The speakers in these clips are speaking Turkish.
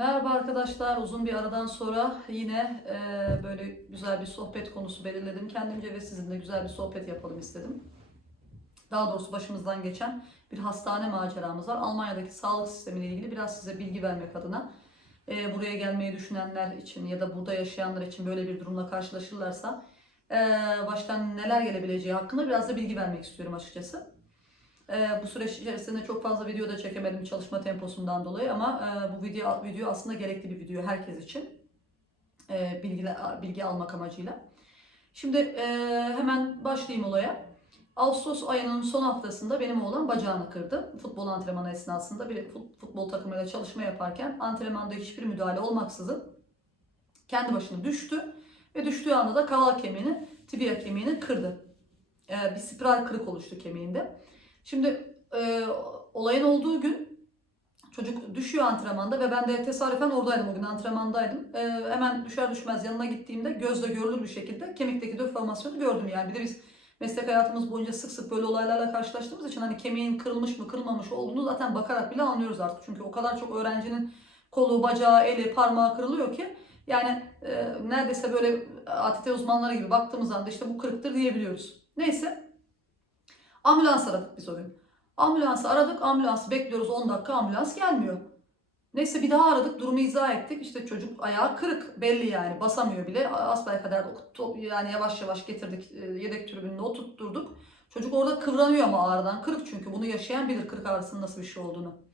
Merhaba arkadaşlar. Uzun bir aradan sonra yine e, böyle güzel bir sohbet konusu belirledim. Kendimce ve sizinle güzel bir sohbet yapalım istedim. Daha doğrusu başımızdan geçen bir hastane maceramız var. Almanya'daki sağlık sistemiyle ilgili biraz size bilgi vermek adına e, buraya gelmeyi düşünenler için ya da burada yaşayanlar için böyle bir durumla karşılaşırlarsa e, baştan neler gelebileceği hakkında biraz da bilgi vermek istiyorum açıkçası. Ee, bu süreç içerisinde çok fazla video da çekemedim çalışma temposundan dolayı ama e, bu video video aslında gerekli bir video herkes için e, bilgi bilgi almak amacıyla. Şimdi e, hemen başlayayım olaya. Ağustos ayının son haftasında benim oğlan bacağını kırdı. Futbol antrenmanı esnasında bir fut- futbol takımıyla çalışma yaparken antrenmanda hiçbir müdahale olmaksızın kendi başına düştü ve düştüğü anda da kaval kemiğini, tibia kemiğini kırdı. E, bir spiral kırık oluştu kemiğinde. Şimdi e, olayın olduğu gün çocuk düşüyor antrenmanda ve ben de tesadüfen oradaydım o gün antrenmandaydım. E, hemen düşer düşmez yanına gittiğimde gözle görülür bir şekilde kemikteki deformasyonu gördüm yani. Bir de biz meslek hayatımız boyunca sık sık böyle olaylarla karşılaştığımız için hani kemiğin kırılmış mı kırılmamış olduğunu zaten bakarak bile anlıyoruz artık. Çünkü o kadar çok öğrencinin kolu, bacağı, eli, parmağı kırılıyor ki yani e, neredeyse böyle ATT uzmanları gibi baktığımız anda işte bu kırıktır diyebiliyoruz. Neyse Ambulans aradık biz o gün. Ambulansı aradık, ambulansı bekliyoruz 10 dakika ambulans gelmiyor. Neyse bir daha aradık, durumu izah ettik. İşte çocuk ayağı kırık belli yani basamıyor bile. Asbel kadar yani yavaş yavaş getirdik e, yedek tribününe oturtturduk. Çocuk orada kıvranıyor ama ağrıdan. Kırık çünkü bunu yaşayan bilir kırık ağrısının nasıl bir şey olduğunu.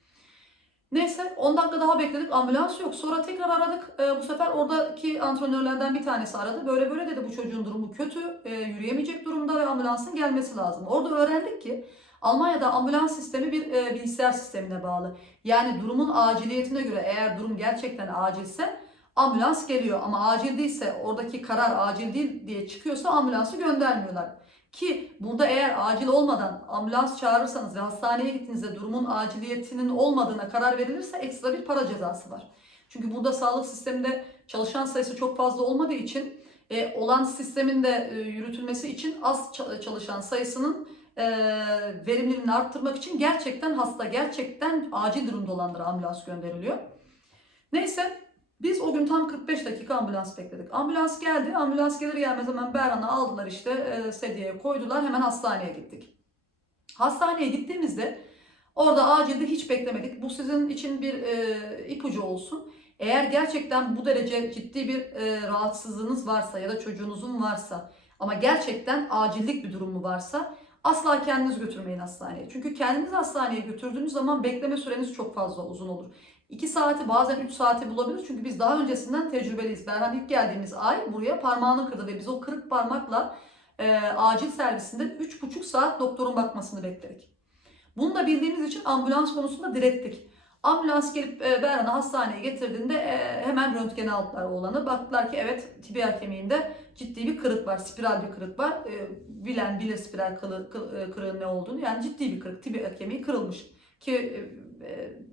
Neyse 10 dakika daha bekledik ambulans yok. Sonra tekrar aradık. Ee, bu sefer oradaki antrenörlerden bir tanesi aradı. Böyle böyle dedi bu çocuğun durumu kötü. e, yürüyemeyecek durumda ve ambulansın gelmesi lazım. Orada öğrendik ki Almanya'da ambulans sistemi bir e, bilgisayar sistemine bağlı. Yani durumun aciliyetine göre eğer durum gerçekten acilse ambulans geliyor. Ama acil değilse oradaki karar acil değil diye çıkıyorsa ambulansı göndermiyorlar. Ki burada eğer acil olmadan ambulans çağırırsanız ve hastaneye gittiğinizde durumun aciliyetinin olmadığına karar verilirse ekstra bir para cezası var. Çünkü burada sağlık sisteminde çalışan sayısı çok fazla olmadığı için e, olan sistemin de e, yürütülmesi için az çalışan sayısının e, verimliliğini arttırmak için gerçekten hasta, gerçekten acil durumda olanlara ambulans gönderiliyor. Neyse biz o gün tam 45 dakika ambulans bekledik. Ambulans geldi. Ambulans gelir gelmez hemen Berhan'ı aldılar işte e, sedyeye koydular. Hemen hastaneye gittik. Hastaneye gittiğimizde orada acilde hiç beklemedik. Bu sizin için bir e, ipucu olsun. Eğer gerçekten bu derece ciddi bir e, rahatsızlığınız varsa ya da çocuğunuzun varsa ama gerçekten acillik bir durumu varsa asla kendiniz götürmeyin hastaneye. Çünkü kendiniz hastaneye götürdüğünüz zaman bekleme süreniz çok fazla uzun olur. 2 saati bazen 3 saati bulabilir çünkü biz daha öncesinden tecrübeliyiz. Berhan ilk geldiğimiz ay buraya parmağını kırdı ve biz o kırık parmakla e, acil servisinde 3,5 saat doktorun bakmasını bekledik. Bunu da bildiğimiz için ambulans konusunda direttik. Ambulans gelip e, Berhan'ı hastaneye getirdiğinde e, hemen röntgene aldılar oğlanı. Baktılar ki evet tibia kemiğinde ciddi bir kırık var, spiral bir kırık var. E, bilen bilir spiral kılı, kı, e, kırığın ne olduğunu. Yani ciddi bir kırık, tibia kemiği kırılmış. Ki e,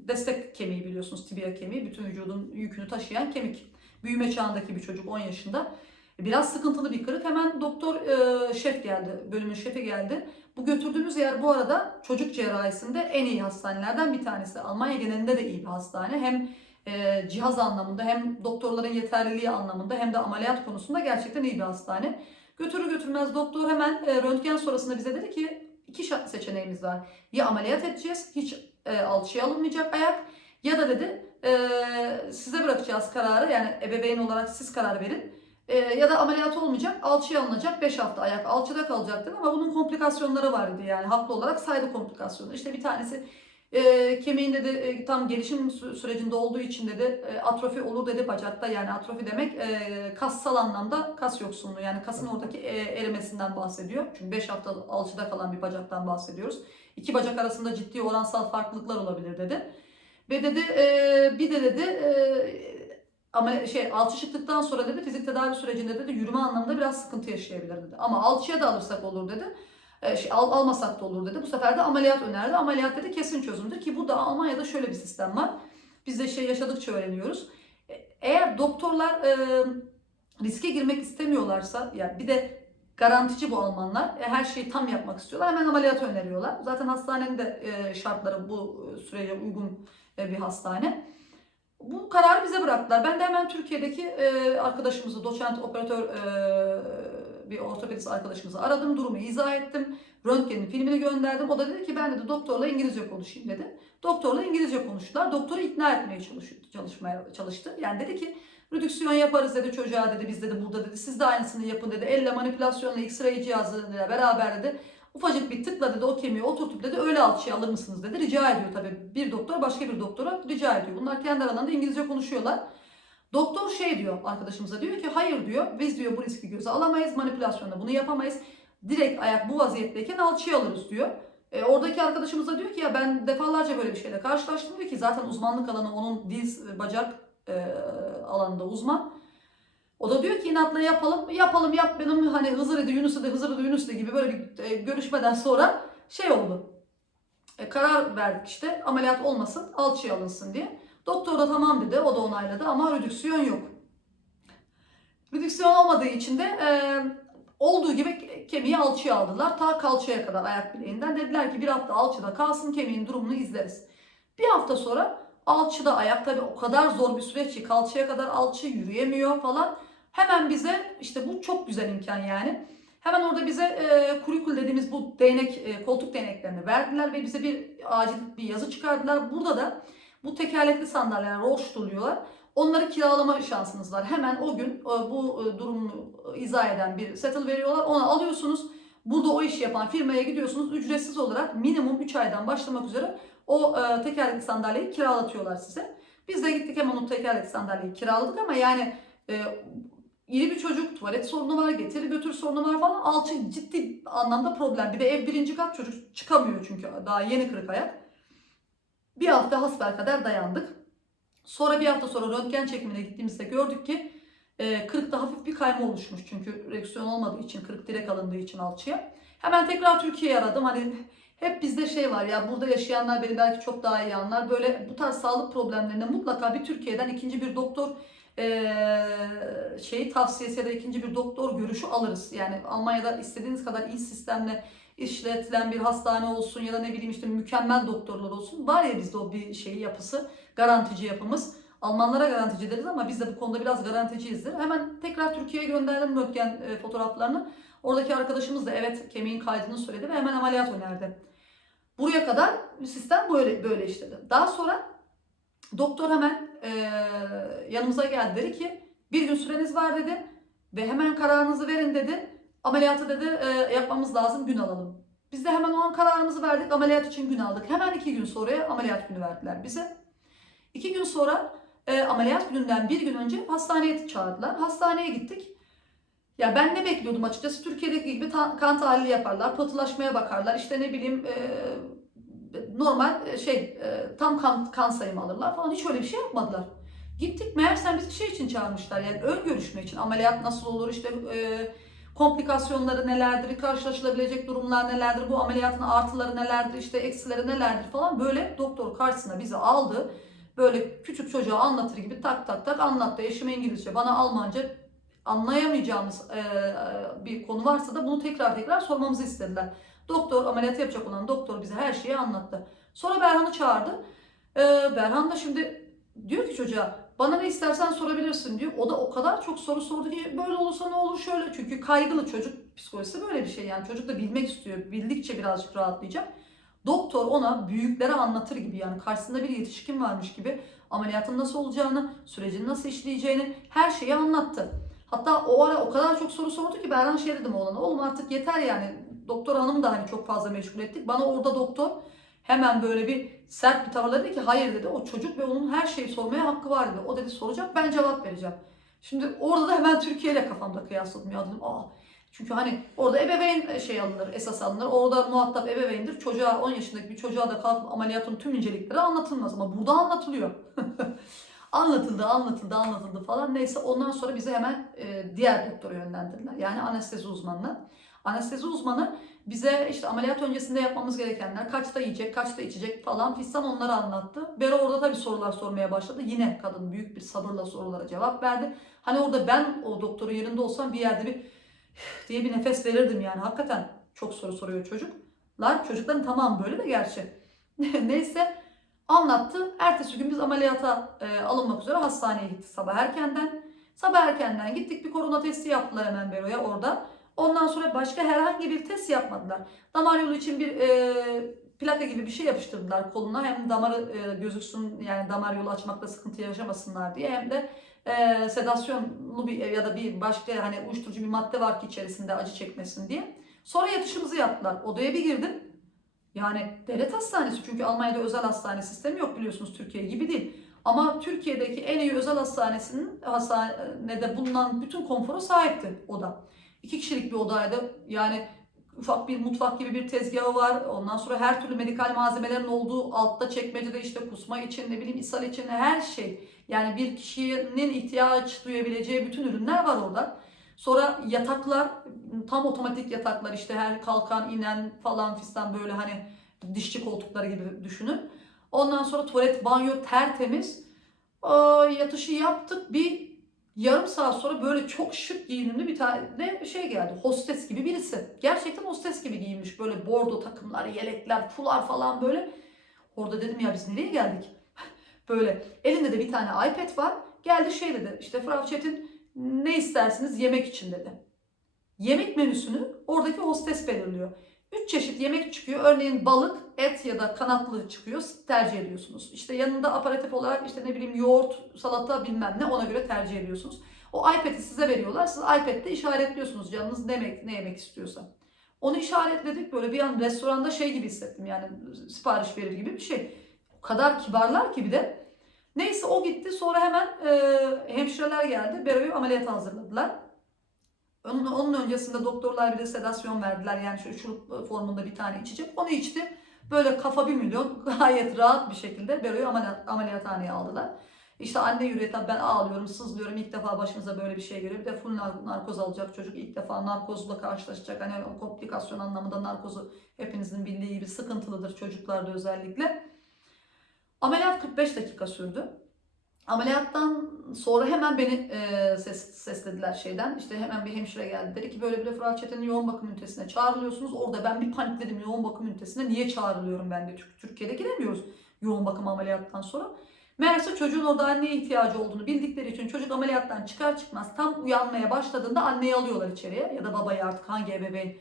destek kemiği biliyorsunuz tibia kemiği bütün vücudun yükünü taşıyan kemik. Büyüme çağındaki bir çocuk 10 yaşında. Biraz sıkıntılı bir kırık. Hemen doktor e, şef geldi, bölümün şefi geldi. Bu götürdüğümüz yer bu arada çocuk cerrahisinde en iyi hastanelerden bir tanesi. Almanya genelinde de iyi bir hastane. Hem e, cihaz anlamında hem doktorların yeterliliği anlamında hem de ameliyat konusunda gerçekten iyi bir hastane. Götürür götürmez doktor hemen e, röntgen sonrasında bize dedi ki iki seçeneğimiz var. Ya ameliyat edeceğiz, hiç e, alçıya alınmayacak ayak ya da dedi e, size bırakacağız kararı yani ebeveyn olarak siz karar verin. E, ya da ameliyat olmayacak, alçıya alınacak 5 hafta ayak alçıda kalacak dedi ama bunun komplikasyonları var dedi yani haklı olarak saydı komplikasyonu. İşte bir tanesi e, kemiğin dedi e, tam gelişim sü- sürecinde olduğu için dedi e, atrofi olur dedi bacakta yani atrofi demek e, kassal anlamda kas yoksunluğu yani kasın oradaki e, erimesinden bahsediyor. Çünkü 5 hafta alçıda kalan bir bacaktan bahsediyoruz. İki bacak arasında ciddi oransal farklılıklar olabilir dedi. Ve dedi e, bir de dedi e, ama şey alçı çıktıktan sonra dedi fizik tedavi sürecinde dedi yürüme anlamında biraz sıkıntı yaşayabilir dedi. Ama alçıya da alırsak olur dedi. E, şey, al, almasak da olur dedi. Bu sefer de ameliyat önerdi. Ameliyat dedi kesin çözümdür ki bu da Almanya'da şöyle bir sistem var. Biz de şey yaşadıkça öğreniyoruz. E, Eğer doktorlar e, riske girmek istemiyorlarsa yani bir de garantici bu Almanlar. E, her şeyi tam yapmak istiyorlar. Hemen ameliyat öneriyorlar. Zaten hastanenin de e, şartları bu sürece uygun e, bir hastane. Bu kararı bize bıraktılar. Ben de hemen Türkiye'deki e, arkadaşımızı, doçent, operatör e, bir ortopedist arkadaşımızı aradım. Durumu izah ettim. Röntgenin filmini gönderdim. O da dedi ki ben dedi doktorla İngilizce konuşayım dedi. Doktorla İngilizce konuştular. Doktoru ikna etmeye çalış, çalışmaya çalıştı. Yani dedi ki Redüksiyon yaparız dedi çocuğa dedi biz dedi burada dedi siz de aynısını yapın dedi. Elle manipülasyonla X-ray cihazıyla beraber dedi. Ufacık bir tıkla dedi o kemiği oturtup dedi öyle alçıya alır mısınız dedi. Rica ediyor tabii bir doktor başka bir doktora rica ediyor. Bunlar kendi aralarında İngilizce konuşuyorlar. Doktor şey diyor arkadaşımıza diyor ki hayır diyor biz diyor bu riski göze alamayız manipülasyonla bunu yapamayız. Direkt ayak bu vaziyetteyken alçıya alırız diyor. E, oradaki arkadaşımız da diyor ki ya ben defalarca böyle bir şeyle karşılaştım diyor ki zaten uzmanlık alanı onun diz, bacak e, alanında uzman. O da diyor ki inatla yapalım, yapalım yapmayalım hani Hızır idi Yunus idi Hızır idi Yunus idi gibi böyle bir e, görüşmeden sonra şey oldu. E, karar verdik işte ameliyat olmasın alçıya alınsın diye. Doktor da tamam dedi o da onayladı ama redüksiyon yok. Redüksiyon olmadığı için de e, olduğu gibi kemiği alçıya aldılar. Ta kalçaya kadar ayak bileğinden. Dediler ki bir hafta alçıda kalsın kemiğin durumunu izleriz. Bir hafta sonra alçıda ayak tabi o kadar zor bir süreç ki kalçaya kadar alçı yürüyemiyor falan. Hemen bize işte bu çok güzel imkan yani. Hemen orada bize e, kurikul dediğimiz bu değnek, e, koltuk değneklerini verdiler ve bize bir acil bir yazı çıkardılar. Burada da bu tekerlekli sandalyeler, roş diyorlar. Onları kiralama şansınız var. Hemen o gün e, bu e, durumu izah eden bir settle veriyorlar. Onu alıyorsunuz. Burada o işi yapan firmaya gidiyorsunuz. Ücretsiz olarak minimum 3 aydan başlamak üzere o e, tekerlekli sandalyeyi kiralatıyorlar size. Biz de gittik hemen o tekerlekli sandalyeyi kiraladık ama yani e, iri bir çocuk, tuvalet sorunu var, getir götür sorunu var falan. Alçı ciddi anlamda problem. Bir de ev birinci kat çocuk çıkamıyor çünkü daha yeni kırık ayak. Bir hafta hasbelkader dayandık. Sonra bir hafta sonra röntgen çekimine gittiğimizde gördük ki e, kırıkta hafif bir kayma oluşmuş. Çünkü reaksiyon olmadığı için, kırık direkt alındığı için alçıya. Hemen tekrar Türkiye'ye aradım. Hani hep bizde şey var ya burada yaşayanlar beni belki çok daha iyi anlar. Böyle bu tarz sağlık problemlerine mutlaka bir Türkiye'den ikinci bir doktor e, şeyi tavsiyesi ya da ikinci bir doktor görüşü alırız. Yani Almanya'da istediğiniz kadar iyi sistemle işletilen bir hastane olsun ya da ne bileyim işte mükemmel doktorlar olsun. Var ya bizde o bir şeyi yapısı, garantici yapımız. Almanlara garantici deriz ama biz de bu konuda biraz garanticiyizdir. Hemen tekrar Türkiye'ye gönderdim röntgen fotoğraflarını. Oradaki arkadaşımız da evet kemiğin kaydını söyledi ve hemen ameliyat önerdi. Buraya kadar sistem böyle böyle işledi. Daha sonra doktor hemen e, yanımıza geldi dedi ki bir gün süreniz var dedi ve hemen kararınızı verin dedi. Ameliyatı dedi e, yapmamız lazım gün alalım. Biz de hemen o an kararımızı verdik ameliyat için gün aldık. Hemen iki gün sonraya ameliyat günü verdiler bize. İki gün sonra e, ameliyat gününden bir gün önce hastaneye çağırdılar. Hastaneye gittik. Ya ben ne bekliyordum açıkçası? Türkiye'deki gibi kan tahlili yaparlar, pıhtılaşmaya bakarlar. İşte ne bileyim e, normal e, şey e, tam kan, kan sayımı alırlar falan. Hiç öyle bir şey yapmadılar. Gittik meğersem bizi şey için çağırmışlar yani ön görüşme için. Ameliyat nasıl olur işte e, komplikasyonları nelerdir, karşılaşılabilecek durumlar nelerdir, bu ameliyatın artıları nelerdir, işte eksileri nelerdir falan böyle doktor karşısına bizi aldı. Böyle küçük çocuğa anlatır gibi tak tak tak anlattı. Eşime İngilizce, bana Almanca anlayamayacağımız e, bir konu varsa da bunu tekrar tekrar sormamızı istediler. Doktor, ameliyatı yapacak olan doktor bize her şeyi anlattı. Sonra Berhan'ı çağırdı. E, Berhan da şimdi diyor ki çocuğa bana ne istersen sorabilirsin diyor. O da o kadar çok soru sordu ki böyle olursa ne olur şöyle. Çünkü kaygılı çocuk psikolojisi böyle bir şey yani. Çocuk da bilmek istiyor. Bildikçe birazcık rahatlayacak. Doktor ona büyüklere anlatır gibi yani karşısında bir yetişkin varmış gibi ameliyatın nasıl olacağını, sürecin nasıl işleyeceğini her şeyi anlattı. Hatta o ara o kadar çok soru sordu ki Berhan şey dedim oğlana oğlum artık yeter yani doktor hanım da hani çok fazla meşgul ettik. Bana orada doktor hemen böyle bir sert bir tavırla dedi ki hayır dedi o çocuk ve onun her şeyi sormaya hakkı var dedi. O dedi soracak ben cevap vereceğim. Şimdi orada da hemen Türkiye ile kafamda kıyasladım ya dedim aa çünkü hani orada ebeveyn şey alınır, esas alınır. Orada muhatap ebeveyndir. Çocuğa 10 yaşındaki bir çocuğa da kalkıp ameliyatın tüm incelikleri anlatılmaz ama burada anlatılıyor. anlatıldı, anlatıldı, anlatıldı falan. Neyse ondan sonra bizi hemen e, diğer doktora yönlendirdiler. Yani anestezi uzmanına. Anestezi uzmanı bize işte ameliyat öncesinde yapmamız gerekenler, kaçta yiyecek, kaçta içecek falan fistan onları anlattı. Bero orada tabii sorular sormaya başladı. Yine kadın büyük bir sabırla sorulara cevap verdi. Hani orada ben o doktorun yerinde olsam bir yerde bir diye bir nefes verirdim yani. Hakikaten çok soru soruyor çocuklar. Çocukların tamam böyle de gerçi. Neyse Anlattı. Ertesi gün biz ameliyata e, alınmak üzere hastaneye gittik sabah erkenden. Sabah erkenden gittik bir korona testi yaptılar hemen Bero'ya orada. Ondan sonra başka herhangi bir test yapmadılar. Damar yolu için bir e, plaka gibi bir şey yapıştırdılar koluna. Hem damarı e, gözüksün yani damar yolu açmakta sıkıntı yaşamasınlar diye hem de e, sedasyonlu bir ya da bir başka hani uyuşturucu bir madde var ki içerisinde acı çekmesin diye. Sonra yatışımızı yaptılar. Odaya bir girdim. Yani devlet hastanesi çünkü Almanya'da özel hastane sistemi yok biliyorsunuz Türkiye gibi değil. Ama Türkiye'deki en iyi özel hastanesinin hastanede bulunan bütün konfora sahipti oda. İki kişilik bir odaydı. Yani ufak bir mutfak gibi bir tezgahı var. Ondan sonra her türlü medikal malzemelerin olduğu altta çekmecede işte kusma için ne bileyim ishal için her şey. Yani bir kişinin ihtiyaç duyabileceği bütün ürünler var orada. Sonra yataklar tam otomatik yataklar işte her kalkan inen falan fistan böyle hani dişçi koltukları gibi düşünün. Ondan sonra tuvalet banyo tertemiz. Aa, yatışı yaptık bir yarım saat sonra böyle çok şık giyinimli bir tane şey geldi. Hostes gibi birisi. Gerçekten hostes gibi giyinmiş. Böyle bordo takımlar, yelekler, fular falan böyle. Orada dedim ya biz nereye geldik? böyle elinde de bir tane iPad var. Geldi şey dedi işte Frau Çetin ne istersiniz yemek için dedi. Yemek menüsünü oradaki hostes belirliyor. Üç çeşit yemek çıkıyor. Örneğin balık, et ya da kanatlı çıkıyor. Tercih ediyorsunuz. İşte yanında aparatif olarak işte ne bileyim yoğurt, salata bilmem ne ona göre tercih ediyorsunuz. O iPad'i size veriyorlar. Siz iPad'de işaretliyorsunuz canınız ne yemek, ne yemek istiyorsa. Onu işaretledik böyle bir an restoranda şey gibi hissettim yani sipariş verir gibi bir şey. O kadar kibarlar ki bir de. Neyse o gitti sonra hemen e, hemşireler geldi. Bero'yu ameliyata hazırladılar. Onun, onun öncesinde doktorlar bir de sedasyon verdiler. Yani şöyle şurup formunda bir tane içecek. Onu içti. Böyle kafa bir milyon gayet rahat bir şekilde Bero'yu ameliyat, ameliyathaneye aldılar. İşte anne yüreği tabii ben ağlıyorum, sızlıyorum. İlk defa başımıza böyle bir şey geliyor. Bir de full narkoz alacak çocuk. ilk defa narkozla karşılaşacak. Hani komplikasyon anlamında narkozu hepinizin bildiği gibi sıkıntılıdır çocuklarda özellikle. Ameliyat 45 dakika sürdü. Ameliyattan sonra hemen beni e, ses, seslediler şeyden. İşte hemen bir hemşire geldi. Dedi ki böyle bir Fırat Çetin'in yoğun bakım ünitesine çağrılıyorsunuz. Orada ben bir panikledim yoğun bakım ünitesine. Niye çağrılıyorum ben de? Çünkü Türkiye'de giremiyoruz yoğun bakım ameliyattan sonra. Meğerse çocuğun orada anneye ihtiyacı olduğunu bildikleri için çocuk ameliyattan çıkar çıkmaz tam uyanmaya başladığında anneyi alıyorlar içeriye. Ya da babayı artık hangi ebeveyn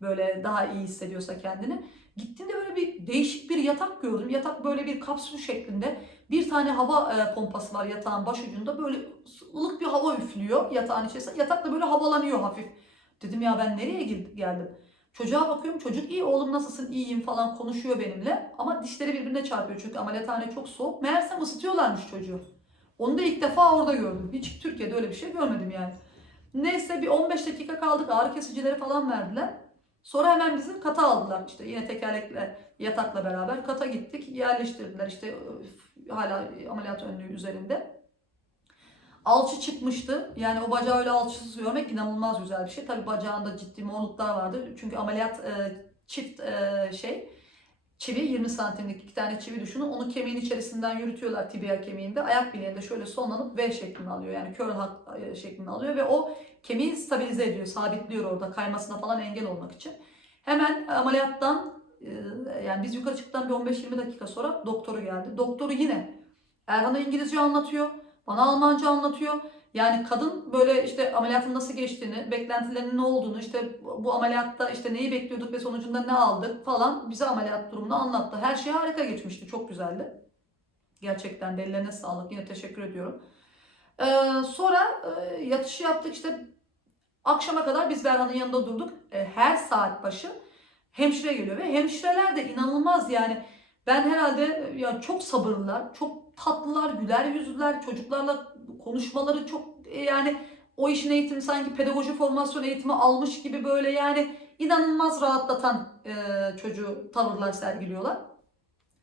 böyle daha iyi hissediyorsa kendini. Gittiğinde böyle bir değişik bir yatak gördüm. Yatak böyle bir kapsül şeklinde. Bir tane hava e, pompası var yatağın başucunda. Böyle ılık bir hava üflüyor yatağın içerisinde. Yatak da böyle havalanıyor hafif. Dedim ya ben nereye geldim? Çocuğa bakıyorum çocuk iyi oğlum nasılsın iyiyim falan konuşuyor benimle. Ama dişleri birbirine çarpıyor çünkü ameliyathane çok soğuk. Meğersem ısıtıyorlarmış çocuğu. Onu da ilk defa orada gördüm. Hiç Türkiye'de öyle bir şey görmedim yani. Neyse bir 15 dakika kaldık ağrı kesicileri falan verdiler. Sonra hemen bizi kata aldılar. İşte yine tekerlekle yatakla beraber kata gittik. Yerleştirdiler işte hala ameliyat önlüğü üzerinde. Alçı çıkmıştı. Yani o bacağı öyle alçısız görmek inanılmaz güzel bir şey. Tabi bacağında ciddi morluklar vardı. Çünkü ameliyat e, çift e, şey çivi 20 santimlik iki tane çivi düşünün. Onu kemiğin içerisinden yürütüyorlar tibia kemiğinde. Ayak bileğinde şöyle sonlanıp V şeklini alıyor. Yani hat e, şeklini alıyor ve o kemiği stabilize ediyor, sabitliyor orada kaymasına falan engel olmak için. Hemen ameliyattan e, yani biz yukarı çıktıktan bir 15-20 dakika sonra doktoru geldi. Doktoru yine Erhan'a İngilizce anlatıyor, bana Almanca anlatıyor. Yani kadın böyle işte ameliyatın nasıl geçtiğini, beklentilerinin ne olduğunu, işte bu ameliyatta işte neyi bekliyorduk ve sonucunda ne aldık falan bize ameliyat durumunu anlattı. Her şey harika geçmişti, çok güzeldi. Gerçekten ellerine sağlık. Yine teşekkür ediyorum. Ee, sonra e, yatışı yaptık işte akşama kadar biz Berhan'ın yanında durduk. E, her saat başı hemşire geliyor ve hemşireler de inanılmaz yani ben herhalde ya çok sabırlılar, çok tatlılar, güler yüzlüler, çocuklarla konuşmaları çok e, yani o işin eğitimi sanki pedagoji formasyon eğitimi almış gibi böyle yani inanılmaz rahatlatan e, çocuğu tavırlar sergiliyorlar.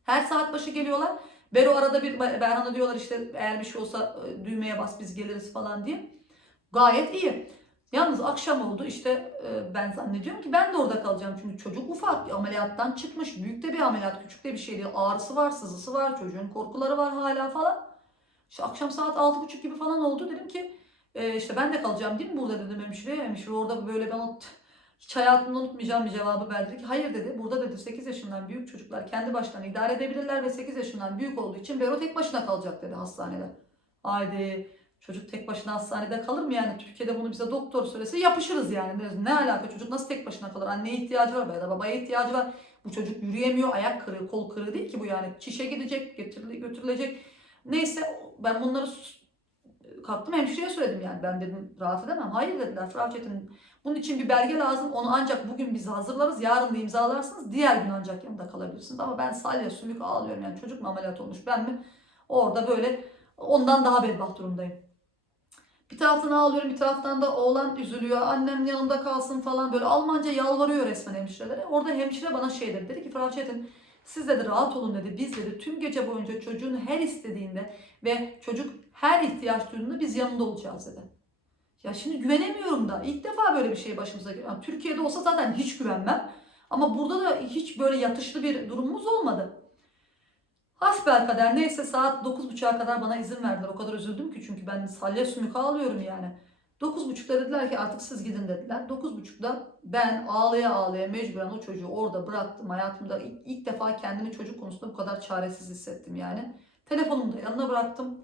Her saat başı geliyorlar. Bero arada bir Berhan'a diyorlar işte eğer bir şey olsa e, düğmeye bas biz geliriz falan diye. Gayet iyi. Yalnız akşam oldu işte e, ben zannediyorum ki ben de orada kalacağım. Çünkü çocuk ufak bir ameliyattan çıkmış. Büyük de bir ameliyat küçük de bir şey değil. Ağrısı var sızısı var çocuğun korkuları var hala falan. İşte akşam saat 6.30 gibi falan oldu. Dedim ki e, işte ben de kalacağım değil mi burada dedim hemşireye. Hemşire orada böyle bana Hiç hayatımda unutmayacağım bir cevabı verdi. Ki hayır dedi. Burada dedi 8 yaşından büyük çocuklar kendi başlarına idare edebilirler ve 8 yaşından büyük olduğu için Bero tek başına kalacak dedi hastanede. Haydi çocuk tek başına hastanede kalır mı yani? Türkiye'de bunu bize doktor söylese yapışırız yani. Ne, ne alaka çocuk nasıl tek başına kalır? Anneye ihtiyacı var ya da babaya ihtiyacı var. Bu çocuk yürüyemiyor, ayak kırığı, kol kırığı değil ki bu yani. Çişe gidecek, götürülecek. Neyse ben bunları kalktım hemşireye söyledim yani. Ben dedim rahat edemem. Hayır dediler Frau Çetin. Bunun için bir belge lazım. Onu ancak bugün biz hazırlarız. Yarın da imzalarsınız. Diğer gün ancak yanında kalabilirsiniz. Ama ben salya sümük ağlıyorum yani. Çocuk mu ameliyat olmuş ben mi? Orada böyle ondan daha bedbaht durumdayım. Bir taraftan ağlıyorum bir taraftan da oğlan üzülüyor. Annem yanımda kalsın falan böyle Almanca yalvarıyor resmen hemşirelere. Orada hemşire bana şey dedi. Dedi ki Frau Çetin siz dedi rahat olun dedi. Biz dedi tüm gece boyunca çocuğun her istediğinde ve çocuk her ihtiyaç duyduğunda biz yanında olacağız dedi. Ya şimdi güvenemiyorum da. İlk defa böyle bir şey başımıza geliyor. Yani Türkiye'de olsa zaten hiç güvenmem. Ama burada da hiç böyle yatışlı bir durumumuz olmadı. Hasbelkader neyse saat 9.30'a kadar bana izin verdiler. O kadar üzüldüm ki çünkü ben salya sümük ağlıyorum yani. 9.30'da dediler ki artık siz gidin dediler. 9.30'da ben ağlaya ağlaya mecburen o çocuğu orada bıraktım. Hayatımda ilk, ilk defa kendimi çocuk konusunda bu kadar çaresiz hissettim yani. Telefonumu da yanına bıraktım.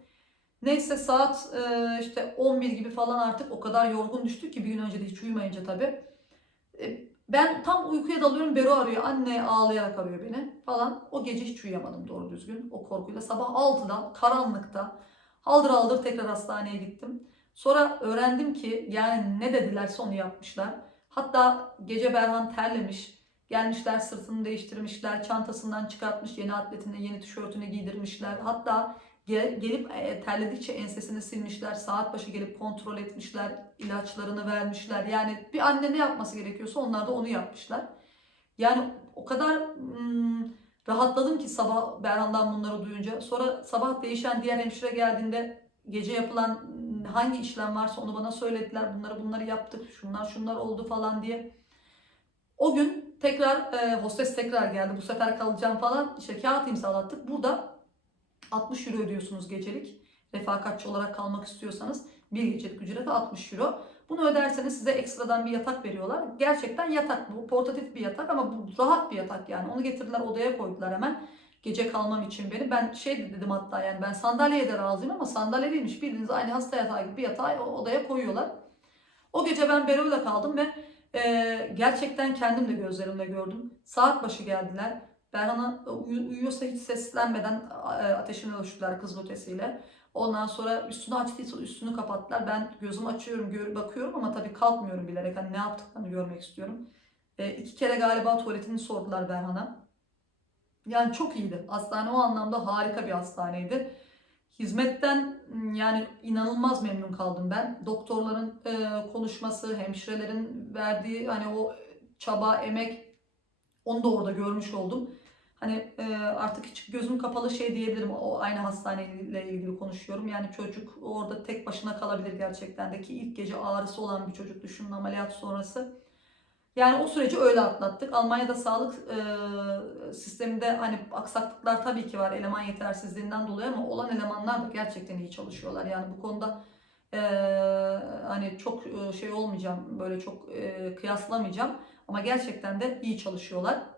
Neyse saat e, işte 11 gibi falan artık o kadar yorgun düştük ki bir gün önce de hiç uyumayınca tabii. E, ben tam uykuya dalıyorum Bero arıyor. Anne ağlayarak arıyor beni falan. O gece hiç uyuyamadım doğru düzgün o korkuyla. Sabah 6'da karanlıkta haldır haldır tekrar hastaneye gittim. Sonra öğrendim ki yani ne dedilerse onu yapmışlar. Hatta gece Berhan terlemiş. Gelmişler sırtını değiştirmişler. Çantasından çıkartmış yeni atletini, yeni tişörtünü giydirmişler. Hatta Gel- gelip e, terledikçe ensesini silmişler, saat başı gelip kontrol etmişler, ilaçlarını vermişler. Yani bir anne ne yapması gerekiyorsa onlar da onu yapmışlar. Yani o kadar hmm, rahatladım ki sabah Berhan'dan bunları duyunca. Sonra sabah değişen diğer hemşire geldiğinde gece yapılan hangi işlem varsa onu bana söylediler. Bunları bunları yaptık, şunlar şunlar oldu falan diye. O gün tekrar e, hostes tekrar geldi. Bu sefer kalacağım falan. İşte kağıt imzalattık. Burada 60 euro ödüyorsunuz gecelik. Refakatçi olarak kalmak istiyorsanız bir gecelik ücreti 60 euro. Bunu öderseniz size ekstradan bir yatak veriyorlar. Gerçekten yatak bu. Portatif bir yatak ama bu rahat bir yatak yani. Onu getirdiler odaya koydular hemen. Gece kalmam için beni. Ben şey de dedim hatta yani ben sandalyeye de razıyım ama sandalye değilmiş. Bildiğiniz aynı hasta yatağı gibi bir yatağı odaya koyuyorlar. O gece ben Bero'yla kaldım ve e, gerçekten kendim de gözlerimle gördüm. Saat başı geldiler. Berhan'a uyu- uyuyorsa hiç seslenmeden e, ateşini ölçtüler kızın ötesiyle. Ondan sonra üstünü açtıysa üstünü kapattılar. Ben gözümü açıyorum, gör, bakıyorum ama tabii kalkmıyorum bilerek. Hani ne yaptıklarını görmek istiyorum. E, iki kere galiba tuvaletini sordular Berhan'a. Yani çok iyiydi. Hastane o anlamda harika bir hastaneydi. Hizmetten yani inanılmaz memnun kaldım ben. Doktorların e, konuşması, hemşirelerin verdiği hani o çaba, emek onu da orada görmüş oldum. Hani e, artık hiç gözüm kapalı şey diyebilirim. O aynı hastaneyle ilgili konuşuyorum. Yani çocuk orada tek başına kalabilir gerçekten de ki ilk gece ağrısı olan bir çocuk düşünün ameliyat sonrası. Yani o süreci öyle atlattık. Almanya'da sağlık e, sisteminde hani aksaklıklar tabii ki var eleman yetersizliğinden dolayı ama olan elemanlar da gerçekten iyi çalışıyorlar. Yani bu konuda e, hani çok e, şey olmayacağım, böyle çok e, kıyaslamayacağım ama gerçekten de iyi çalışıyorlar.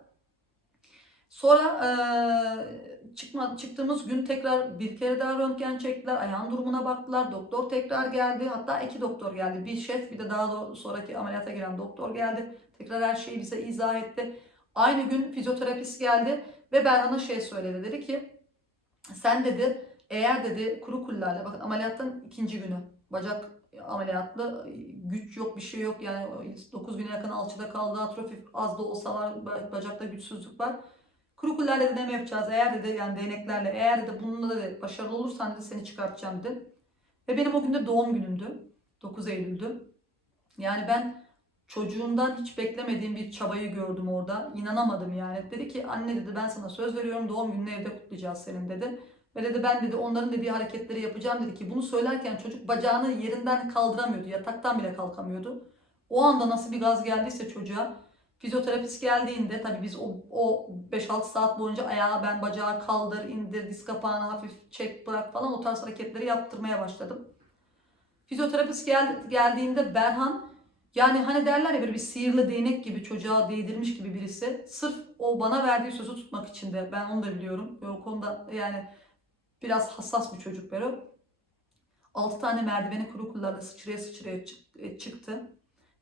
Sonra e, çıkma, çıktığımız gün tekrar bir kere daha röntgen çektiler. Ayağın durumuna baktılar. Doktor tekrar geldi. Hatta iki doktor geldi. Bir şef bir de daha da sonraki ameliyata giren doktor geldi. Tekrar her şeyi bize izah etti. Aynı gün fizyoterapist geldi ve Berhan'a şey söyledi. Dedi ki sen dedi eğer dedi kuru kullarla bakın ameliyattan ikinci günü bacak ameliyatlı güç yok bir şey yok yani 9 güne yakın alçıda kaldı atrofi az da olsa var bacakta güçsüzlük var. Kuru kullarla deneme yapacağız eğer dedi yani değneklerle eğer dedi bununla dedi başarılı olursan dedi seni çıkartacağım dedi. Ve benim o gün de doğum günümdü. 9 Eylül'dü. Yani ben çocuğumdan hiç beklemediğim bir çabayı gördüm orada. İnanamadım yani. Dedi ki anne dedi ben sana söz veriyorum doğum gününü evde kutlayacağız senin dedi. Ve dedi ben dedi onların dediği hareketleri yapacağım dedi ki bunu söylerken çocuk bacağını yerinden kaldıramıyordu. Yataktan bile kalkamıyordu. O anda nasıl bir gaz geldiyse çocuğa fizyoterapist geldiğinde tabii biz o, o 5-6 saat boyunca ayağı ben bacağı kaldır, indir, diz kapağını hafif çek, bırak falan o tarz hareketleri yaptırmaya başladım. Fizyoterapist gel, geldiğinde Berhan Yani hani derler ya böyle bir sihirli değnek gibi çocuğa değdirmiş gibi birisi. Sırf o bana verdiği sözü tutmak için de ben onu da biliyorum. O konuda yani biraz hassas bir çocuk Bero. 6 tane merdiveni kuru kullarla sıçraya sıçraya e, çıktı.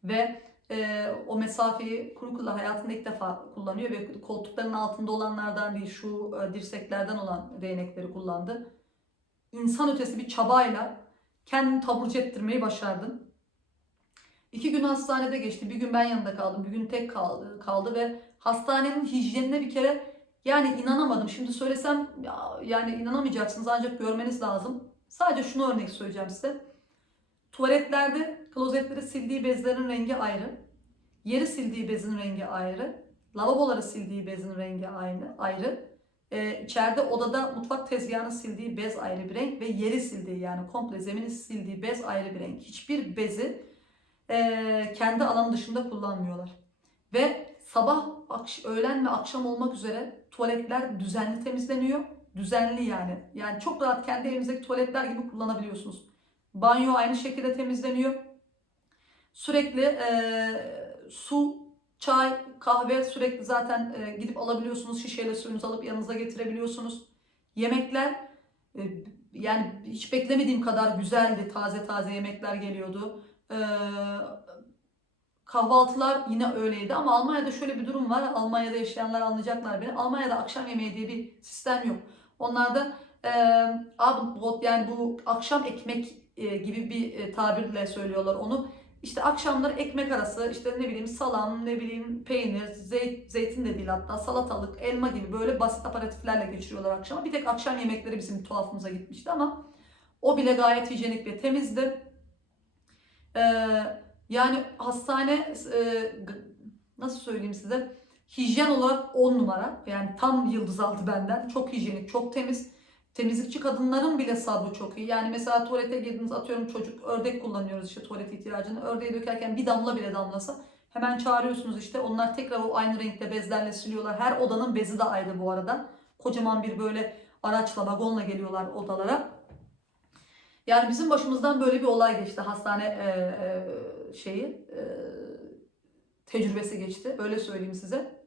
Ve e, o mesafeyi kuru kullar hayatında ilk defa kullanıyor ve koltukların altında olanlardan değil şu e, dirseklerden olan değnekleri kullandı. İnsan ötesi bir çabayla kendini taburcu ettirmeyi başardın. İki gün hastanede geçti. Bir gün ben yanında kaldım. Bir gün tek kaldı, kaldı ve hastanenin hijyenine bir kere yani inanamadım. Şimdi söylesem ya, yani inanamayacaksınız ancak görmeniz lazım. Sadece şunu örnek söyleyeceğim size. Tuvaletlerde klozetleri sildiği bezlerin rengi ayrı. Yeri sildiği bezin rengi ayrı. Lavaboları sildiği bezin rengi aynı, ayrı. Ee, içeride odada mutfak tezgahını sildiği bez ayrı bir renk ve yeri sildiği yani komple zemini sildiği bez ayrı bir renk. Hiçbir bezi e, kendi alanı dışında kullanmıyorlar. Ve sabah, akş- öğlen ve akşam olmak üzere tuvaletler düzenli temizleniyor. Düzenli yani. Yani çok rahat kendi evinizdeki tuvaletler gibi kullanabiliyorsunuz. Banyo aynı şekilde temizleniyor. Sürekli e, su, çay, kahve sürekli zaten e, gidip alabiliyorsunuz. Şişeyle suyunuzu alıp yanınıza getirebiliyorsunuz. Yemekler e, yani hiç beklemediğim kadar güzeldi. Taze taze yemekler geliyordu. E, kahvaltılar yine öyleydi ama Almanya'da şöyle bir durum var. Almanya'da yaşayanlar anlayacaklar beni. Almanya'da akşam yemeği diye bir sistem yok. Onlarda e, Abendbrot yani bu akşam ekmek e, gibi bir e, tabirle söylüyorlar onu. İşte akşamları ekmek arası işte ne bileyim salam, ne bileyim peynir, zeyt, zeytin de değil hatta salatalık, elma gibi böyle basit aparatiflerle geçiriyorlar akşama. Bir tek akşam yemekleri bizim tuhafımıza gitmişti ama o bile gayet hijyenik ve temizdi. Ee, yani hastane e, nasıl söyleyeyim size hijyen olarak 10 numara yani tam yıldız aldı benden. Çok hijyenik, çok temiz. Temizlikçi kadınların bile sabrı çok iyi. Yani mesela tuvalete girdiniz atıyorum çocuk ördek kullanıyoruz işte tuvalet ihtiyacını. Ördeği dökerken bir damla bile damlasa hemen çağırıyorsunuz işte. Onlar tekrar o aynı renkte bezlerle siliyorlar. Her odanın bezi de ayrı bu arada. Kocaman bir böyle araçla, vagonla geliyorlar odalara. Yani bizim başımızdan böyle bir olay geçti. Hastane e, e, şeyi e, tecrübesi geçti. Öyle söyleyeyim size.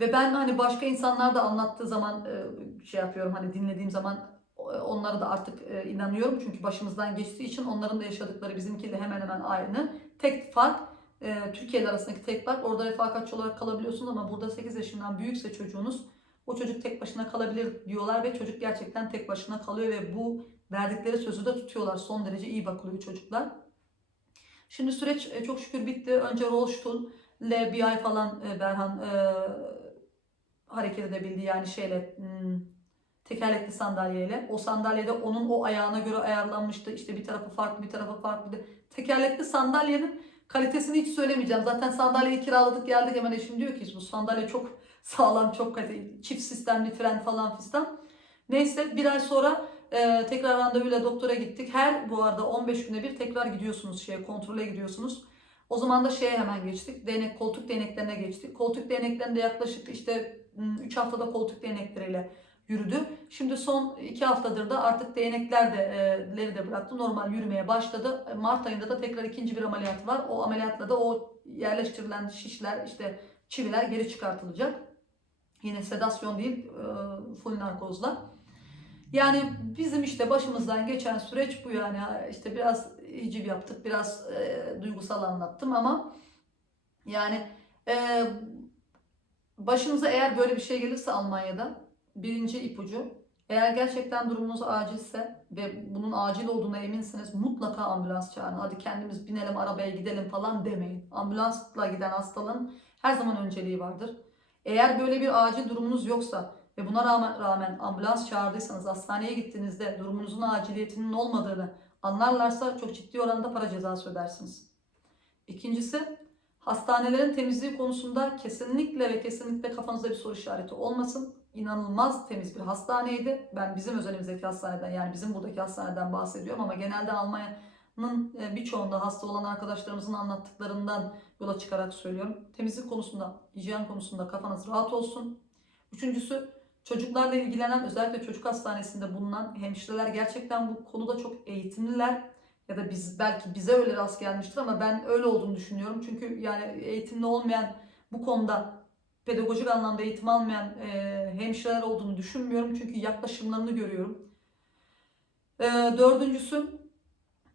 Ve ben hani başka insanlar da anlattığı zaman e, şey yapıyorum hani dinlediğim zaman e, onlara da artık e, inanıyorum. Çünkü başımızdan geçtiği için onların da yaşadıkları bizimkiyle hemen hemen aynı. Tek fark Türkiye arasındaki tek fark orada refakatçi olarak kalabiliyorsunuz ama burada 8 yaşından büyükse çocuğunuz o çocuk tek başına kalabilir diyorlar ve çocuk gerçekten tek başına kalıyor ve bu verdikleri sözü de tutuyorlar. Son derece iyi bakılıyor çocuklar. Şimdi süreç çok şükür bitti. Önce Rollstuhl ile bir ay falan Berhan hareket edebildi yani şeyle hmm, tekerlekli sandalyeyle. O sandalyede onun o ayağına göre ayarlanmıştı. İşte bir tarafı farklı bir tarafı farklı. Tekerlekli sandalyenin kalitesini hiç söylemeyeceğim. Zaten sandalyeyi kiraladık geldik hemen eşim diyor ki bu sandalye çok sağlam çok kaliteli. Çift sistemli fren falan fistan. Neyse bir ay sonra e, tekrar randevuyla doktora gittik. Her bu arada 15 güne bir tekrar gidiyorsunuz şeye kontrole gidiyorsunuz. O zaman da şeye hemen geçtik. Değnek, koltuk değneklerine geçtik. Koltuk değneklerinde yaklaşık işte 3 haftada koltuk değnekleriyle yürüdü. Şimdi son 2 haftadır da artık değnekler de, e, de bıraktı. Normal yürümeye başladı. E, Mart ayında da tekrar ikinci bir ameliyat var. O ameliyatla da o yerleştirilen şişler işte çiviler geri çıkartılacak. Yine sedasyon değil e, full narkozla. Yani bizim işte başımızdan geçen süreç bu yani işte biraz hiciv yaptık, biraz e, duygusal anlattım ama yani e, başınıza eğer böyle bir şey gelirse Almanya'da birinci ipucu eğer gerçekten durumunuz acilse ve bunun acil olduğuna eminsiniz mutlaka ambulans çağırın. Hadi kendimiz binelim arabaya gidelim falan demeyin. Ambulansla giden hastanın her zaman önceliği vardır. Eğer böyle bir acil durumunuz yoksa ve buna rağmen, rağmen ambulans çağırdıysanız hastaneye gittiğinizde durumunuzun aciliyetinin olmadığını anlarlarsa çok ciddi oranda para cezası ödersiniz. İkincisi hastanelerin temizliği konusunda kesinlikle ve kesinlikle kafanızda bir soru işareti olmasın. İnanılmaz temiz bir hastaneydi. Ben bizim özelimizdeki hastaneden yani bizim buradaki hastaneden bahsediyorum ama genelde Almanya'nın e, birçoğunda hasta olan arkadaşlarımızın anlattıklarından yola çıkarak söylüyorum. Temizlik konusunda, hijyen konusunda kafanız rahat olsun. Üçüncüsü çocuklarla ilgilenen özellikle çocuk hastanesinde bulunan hemşireler gerçekten bu konuda çok eğitimliler Ya da biz belki bize öyle rast gelmiştir ama ben öyle olduğunu düşünüyorum. Çünkü yani eğitimli olmayan bu konuda pedagojik anlamda eğitim almayan e, hemşireler olduğunu düşünmüyorum. Çünkü yaklaşımlarını görüyorum. E, dördüncüsü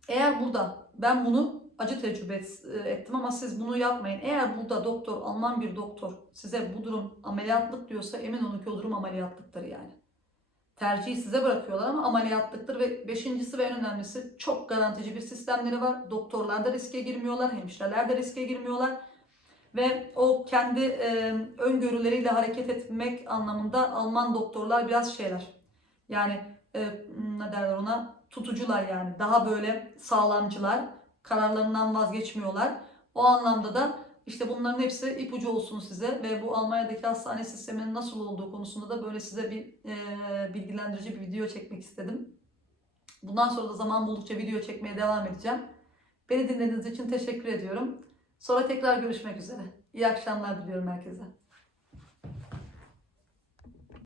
eğer burada ben bunu acı tecrübe e, ettim ama siz bunu yapmayın. Eğer burada doktor, Alman bir doktor size bu durum ameliyatlık diyorsa emin olun ki o durum ameliyatlıktır yani. Tercihi size bırakıyorlar ama ameliyatlıktır ve beşincisi ve en önemlisi çok garantici bir sistemleri var. Doktorlar da riske girmiyorlar, hemşireler de riske girmiyorlar. Ve o kendi e, öngörüleriyle hareket etmek anlamında Alman doktorlar biraz şeyler. Yani e, ne derler ona tutucular yani daha böyle sağlamcılar kararlarından vazgeçmiyorlar. O anlamda da işte bunların hepsi ipucu olsun size ve bu Almanya'daki hastane sisteminin nasıl olduğu konusunda da böyle size bir e, bilgilendirici bir video çekmek istedim. Bundan sonra da zaman buldukça video çekmeye devam edeceğim. Beni dinlediğiniz için teşekkür ediyorum. Sonra tekrar görüşmek üzere. İyi akşamlar diliyorum herkese.